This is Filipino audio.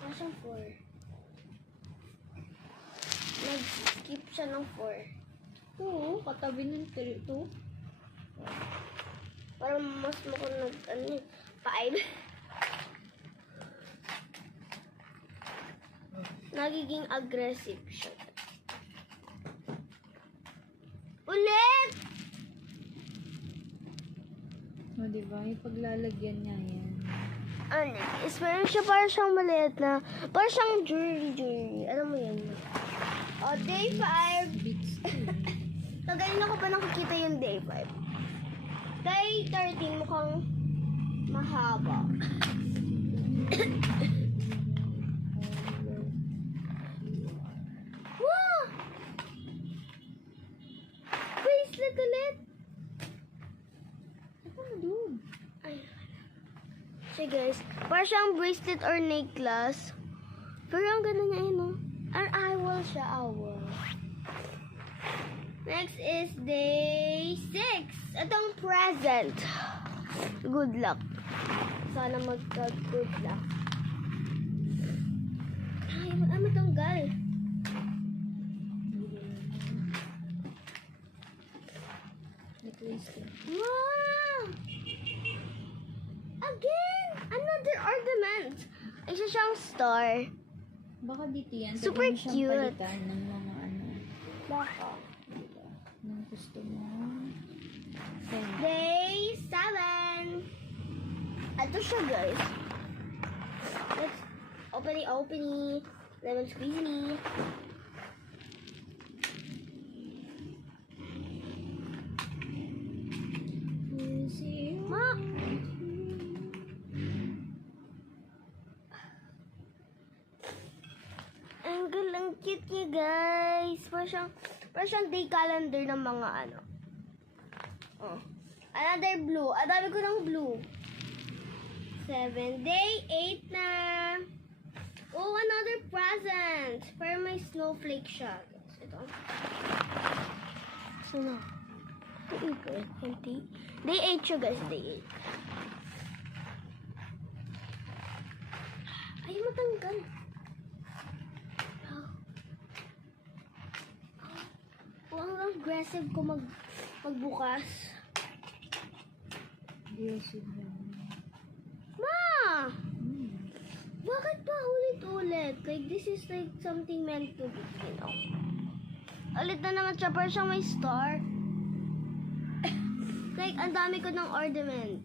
Nasaan 4? Nag-skip siya ng 4. Oo, katabi ng 2. Para mas makunod, 5. Nagiging aggressive siya. Ulit! O, diba? May paglalagyan niya yan. Ano, meron siya para siyang maliit na, para siyang jewelry. Alam mo yan. O, day 5. Beats Tagalin ako pa nakikita yung day 5. Day 13, mukhang mahaba. Wow! Bracelet ulit! Ano na doon? Ay, so guys, para siyang bracelet or necklace. Pero ang ganda niya yun, no? An owl siya, owl. Next is day 6. Itong present. Good luck. Sana magka-good luck. Ay, matanggal. Replace it. Wow! Again! Another ornament! Isa siyang star. Baka dito yan. Super Pwede mo siyang cute. palitan ng mga ano. Baka. Diba? Nang gusto mo. Send. Day 7. Ito siya, guys. Let's open it. Lemon squeezy. Ma! Ang galang cute niya, guys. Parang siyang day calendar ng mga ano. Oh. Another blue. Ang dami ko ng blue. 7. Day 8 na. Oh, another present. Para may snowflake siya. Ito. So na. Day 8 siya, guys. Day 8. Ay, matanggal. Oh, ang aggressive ko magbukas. Aggressive na. Ma! Bakit pa ulit-ulit? Like, this is like something meant to be, you know? Ulit na naman siya, parang siyang may star. Like, ang dami ko ng ornament.